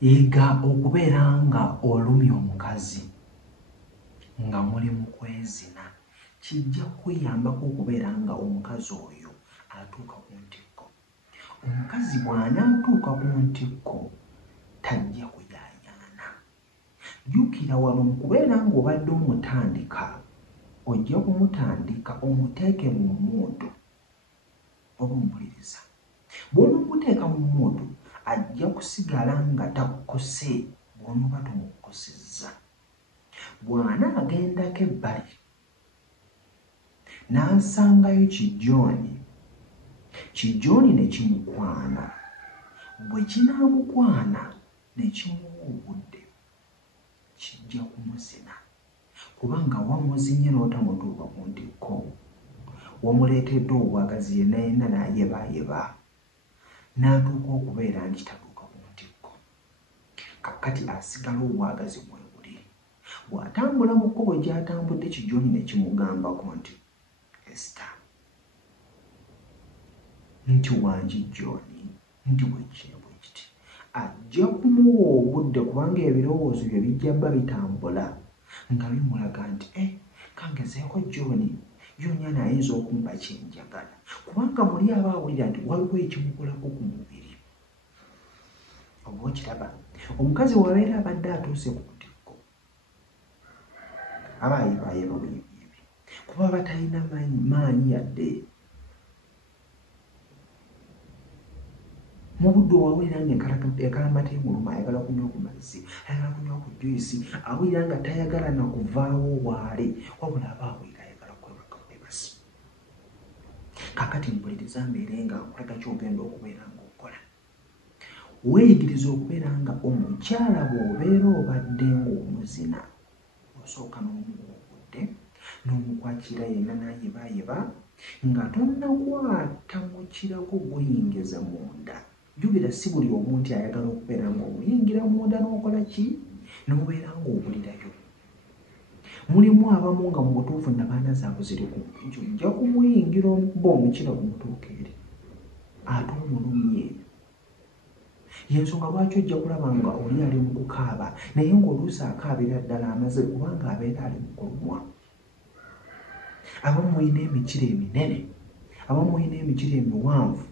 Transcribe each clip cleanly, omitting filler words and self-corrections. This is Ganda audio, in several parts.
Yiga okubeera nga olumya omukazi nga muli mu kwezina kijja kuyambako okubeera nga omukazi oyo atuuka ku ntikko. Omukazi bw'anaatuuka ku ntikko tajja kujaajaana. Jjukira wano mu kubeera ng'obadde omutandika ojja kumutandika omuteeke mu mmuudu oba omuwuliriza. Bw'onoomuteeka mu mmuudu ajja kusigala nga takkose bw'onooba tomukosezza. Bw'anaagendako ebbali n'asangayo kijooni ne kimukwana. Bwe kinaamukwana ne kimuwa obudde kijja kumuzina, kubanga wamuzinye n'otamutuuka ku ntikko, wamuleetedde obwagazi yenna yenna n'ayebaayeba n'atuuka okubeera nti tatuuka ku ntikko. Kaakati asigala obwagazi bwe buli. Bw'atambula mu kkubo gy'atambudde kijooni ne kimugambako nti Esther, nti wangi Jooni, nti bwekiri bwe kiti. Ajja kumuwa obudde kubanga ebirowoozo bye bijja bba bitambula nga bimulaga nti kangezeeko Jooni ani ayinza okumpa kyenjagala, kubanga muli aba awulira nti waliwo ekimukolako ku mubiri. Oba okiraba, omukazi wabeera abadde atuuse ku ntikko aba ayebaayeba bwebyebi kuba aba talina maanyi yadde. Mu budde owawulira ng'enkalamata emuluma ayagala kunywa ku mazzi, ayagala kunywa ku juyisi, awulira nga tayagala na kuvaawo waali, wabula aba awulira ayagala kwebaka bwebasi. Kaakati mpuliriza mbeere nga nkulaga ky'ogenda okubeera ng'okola. Weeyigiriza okubeera nga omukyala bw'obeera obadde ng'omuzina, osooka n'omuwa obudde n'omukwakira yenna n'ayebaayeba nga tonnakwata mukirago guyingiza munda. Jjukira si buli omu nti ayagala okubeera ng'omuyingira munda n'okola ki? N'obeera ng'owulirayo. Mulimu abamu nga mu butuufu nabaana zaabwe ziri ku nti ojja kumuyingira omukuba omukira ku mutuuka eri ate omulumye. Y'ensonga lwaki ojja kulaba nga oli ali mu kukaaba naye ng'oluusi akaabira ddala amaze kubanga abeera ali mu kulumwa. Abamu mulina emikira eminene, abamu mulina emikira emiwanvu.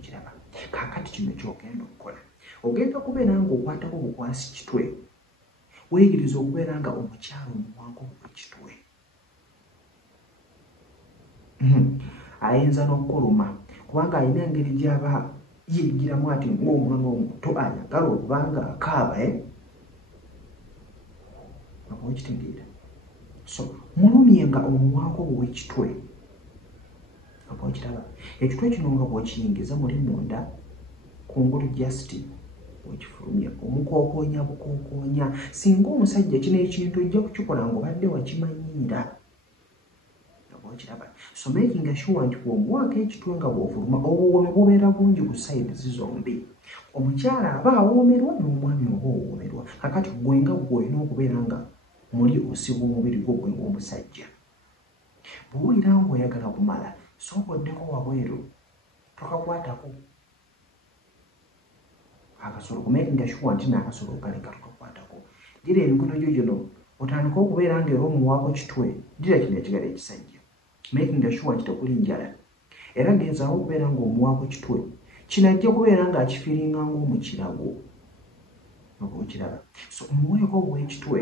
Okiraba. Kaakati kino ky'ogenda okukola, ogenda kubeera ng'okwatako bukwasi kitwe. Weeyigiriza okubeera nga omukyala omuwanko bw'ekitwe. Ayinza n'okuluma kubanga alina engeri gy'aba yeeyigiramu ati ng'omwana omuto ayagala okuba nga akaaba. Oba okitegeera? So mulumye nga omuwanko bw'ekitwe. Oba okiraba? Ekitwe kino nga bw'okiyingiza muli munda kungulu just okifulumya omukookoonya bukookoonya. Singa omusajja kino ekintu ojja kukikola ng'obadde wakimanyiira. Oba okiraba? So making sure nti bw'omuwaako ekitwe nga bw'ofuluma obuwoomi bubeera bungi ku sides zombi. Omukyala aba awoomerwa n'omwami oba owoomerwa. Kakati gwe nga gw'olina okubeera nga muli osiba omubiri gwo gwe ng'omusajja. Bw'owulira ng'oyagala kumala sooka oddeko wabweru tokakwatako akasolo, kumakinga sure nti n'akasolo okaleka tokakwatako. Ddira emikono gyo gino otandika okubeera ng'era omuwaako kitwe, ddira kino ekigala ekisajja, makinga sure nti tekuli njala, era gezaawo okubeera ng'omuwaako kitwe. Kino ajja kubeera ng'akifiiringa ng'omukirago. Oba okiraba? So omuweeko bw'ekitwe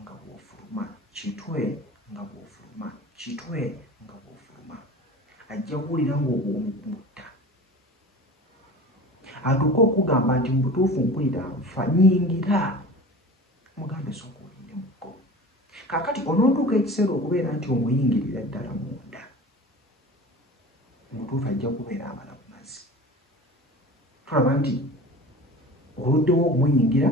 nga bw'ofuluma, kitwe nga bw'ofuluma, kitwe nga bw'ofuluma. Ajja kuwulira ng'obwomi bumutta. Atuuka okugamba nti mu butuufu mpulira nfa, nyingira. Mugambe sooka olinde mukko. Kaakati onootuuka ekiseera okubeera nti omuyingirira ddala munda. Mu butuufu ajja kubeera amala ku mazzi. Tulaba nti oluddewo okumuyingira,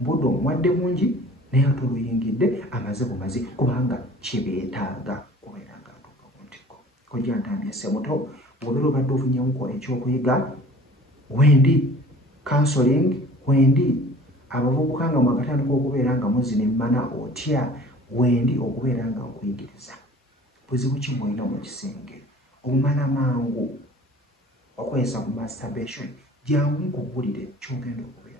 budde omuwadde bungi, naye ate oluyingidde amaze bumazi kubanga kibeetaaga kubeera nga atuuka ku ntikko. Kojja ntambye ssemuto, bw'obeera obadde ofunyemuko ekyokuyiga, wendi counseling, wendi abavubuka nga mwakatandika okubeera nga muzina emmana otya, wendi okubeera nga nkuyigiriza. Buzibu ki bw'olina mu kisenge? Omumala mangu okwesa ku masturbation jangu nkubuulire kyogenda okubeera